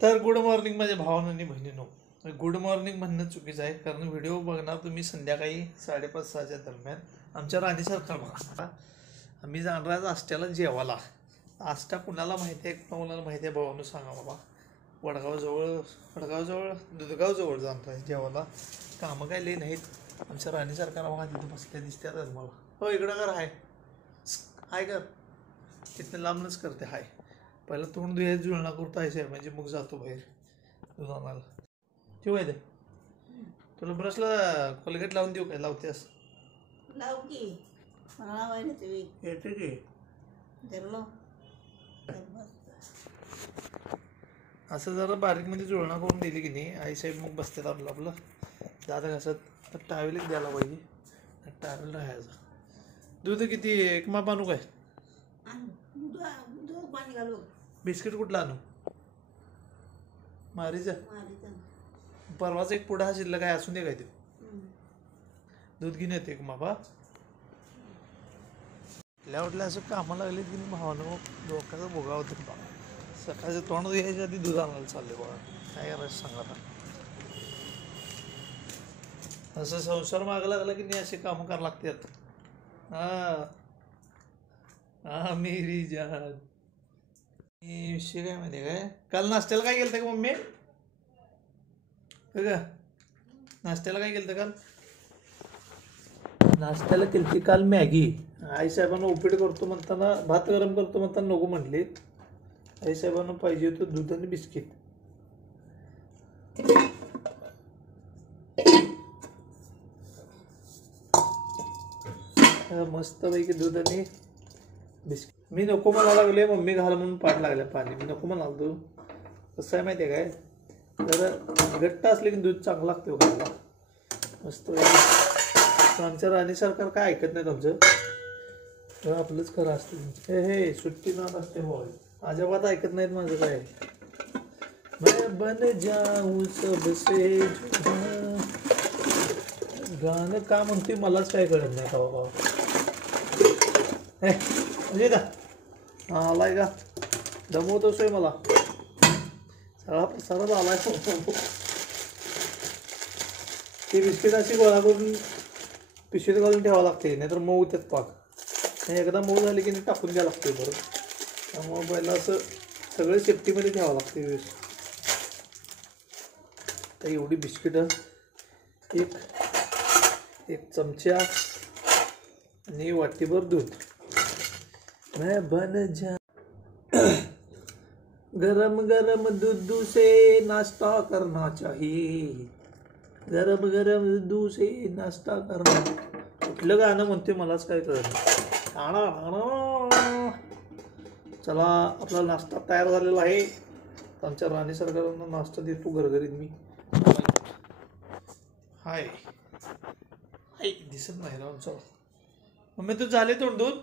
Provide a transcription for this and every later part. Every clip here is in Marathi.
तर गुड मॉर्निंग माझ्या भावांनो आणि बहिणींनो. गुड मॉर्निंग म्हणणं चुकीचं आहे, कारण व्हिडिओ बघणार तुम्ही संध्याकाळी 5:30-6च्या दरम्यान. आमच्या राणीसारखा बघा. आम्ही जाणार आज आष्ट्याला जेवायला. आष्टा कुणाला माहिती आहे, कुणाला माहिती आहे भावांनो सांगा बाबा. वडगावजवळ दुधगावजवळ जाणार आहे जेवायला. कामं काय लई नाहीत. आमच्या राणीसारखा बघा तिथं बसल्या दिसतात मला. हो इकडं कर हाय कर, तिथनं लांबनच करते हाय. पहिला तोंड धुयायचं जुळणा करतो आहे म्हणजे मग जातो बाहेर दूध आणायला. ठेवू आहे ते तुला ब्रशला कोलगेट लावून देऊ काय? लावतेस? लाव की लावायला तुम्ही येते की असं जरा बारीकमध्ये जुळणा करून दिली की नाही आईसाहेब मग बसतात आपलं दादा घासत. टावेल द्यायला पाहिजे, टावेल राहायचं. दूध किती एक माप आणू काय? पाणी घालू. बिस्किट कुठला आणू? मारीचा परवाच एक पुढा शिल्लक काय असून दे काय ते दूध घेऊन येते एक मापा. उठल्या असं कामाला लागले की भावानं डोक्याचं भोगा होतं बा. सकाळचं तोंड द्यायच्या आधी दूध आणायला चालले बघा. काय करायचं सांगा आता. असं संसार मागं लागला की नाही असे कामं करावं लागतात. हा मेरी जान. विषय काय माहिती काय, काल नाश्त्याला काय केलं का मम्मी? का नाश्त्याला काय केलं काल? नाश्त्याला केली काल मॅगी. आईसाहेबांना उपीट करतो म्हणताना, भात गरम करतो म्हणताना नको म्हटले. आईसाहेबांना पाहिजे होतं दूध आणि बिस्किट. मस्तपैकी दूध आणि बिस्किट. मी नको म्हणायला लागले, मम्मी घाल म्हणून पाठ लागल्या पाणी. मी नको म्हणाल. तू कसं आहे माहिती आहे काय, जरा घट्ट असले की दूध चांगलं लागतं खायला. मस्त आमच्या राणीसारखं काय ऐकत नाही तुमचं. तर आपलंच खरं असतं. हे सुट्टी नात असते हो, अजिबात ऐकत नाहीत माझं. काय मैं बन जाऊं सबसे गाणं का म्हणते मलाच काय कळत नाही का बाबा. म्हणजे का आलाय का दमवतोय मला. सगळा प्रसारच आलाय. ती बिस्किट अशी गोळा करून पिशवीत घालून ठेवावं लागते, नाहीतर मऊ त्यात पाक. एकदा मऊ झाली की नाही टाकून द्यावं लागते बरं. त्यामुळं पहिला असं सगळं सेफ्टीमध्ये ठेवावं लागते व्यवस्थित. तर एवढी बिस्किटं, एक चमचा आणि वाटीभर दूध. मैं बन जा गरम गरम दूध से नाश्ता करना चाहिए. गरम गरम दूध से नाश्ता करना. कुठलं गाणं म्हणते मलाच काय कळत नाही. चला आपला नाश्ता तयार झालेला आहे. आमच्या राणी सरकारांना नाश्ता देतो घरघरीत मी. हाय दिसत नाही राव. चल मम्मी तू झाले तोंडून.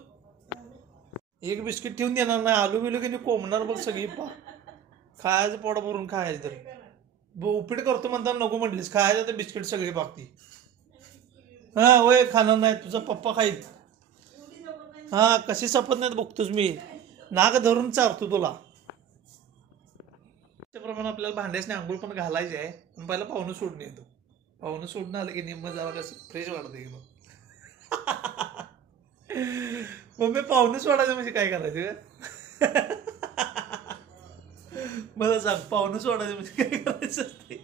एक बिस्किट ठेवून देणार नाही. आलू बिलू की नाही कोंबणार बघ सगळी. खायचं पोट भरून खायचं. तर उपीट करतो म्हणताना नको म्हटलीस. खायचं तर बिस्किट सगळी पाकती. हा वय खाणार नाही, तुझा पप्पा खाईल. हा कशी सपत नाहीत बघतोच मी. नाक धरून चारतो तुला. त्याप्रमाणे आपल्याला भांड्यासने आंघोळ पण घालायची आहे. पण पहिला पाहुणं सोडून येतो. पाहुणं सोडून आलं की निम्म जरा कसं फ्रेश वाटतं की मग. मग पाहुणं सोडायचं म्हणजे काय करायचं मला सांग. पाहुणं सोडायचं म्हणजे काय करायचं असते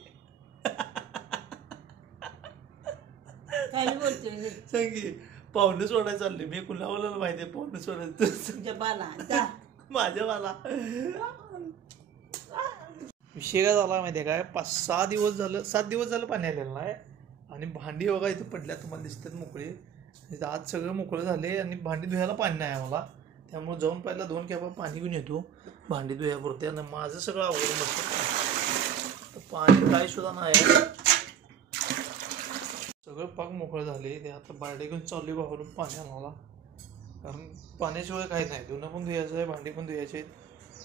सांग की. पाहुणं सोडायचं चालले मी. कुणाला माहिती आहे पाहुणं सोडायचं? माझ्या बाला. विषय काय झाला माहिती आहे काय, 5-6 दिवस झालं, 7 दिवस झालं पाणी आलेलं नाही. आणि भांडी बघा इथं पडल्या तुम्हाला दिसतात मोकळी. आज सगळं मोकळं झाले आणि भांडी धुयाला पाणी नाही आहे मला. त्यामुळे जाऊन पहिला 2 कॅपा पाणी घेऊन येतो भांडी धुयापुरते. आणि माझं सगळं आवडून बसतं. पाणी काय सुद्धा नाही. सगळं पाक मोकळं झाले. ते आता बारडे घेऊन चालली बाहेरून पाणी आणायला. कारण पाण्याशिवाय काही नाही. धुणं पण धुयाचं आहे, भांडी पण धुयाचे आहेत.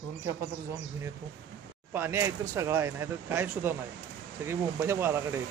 2 कॅपा तर जाऊन घेऊन येतो. पाणी आहे तर सगळं आहे, नाही तर काय सुद्धा नाही. सगळी मुंबईच्या बाराकडे आहेत.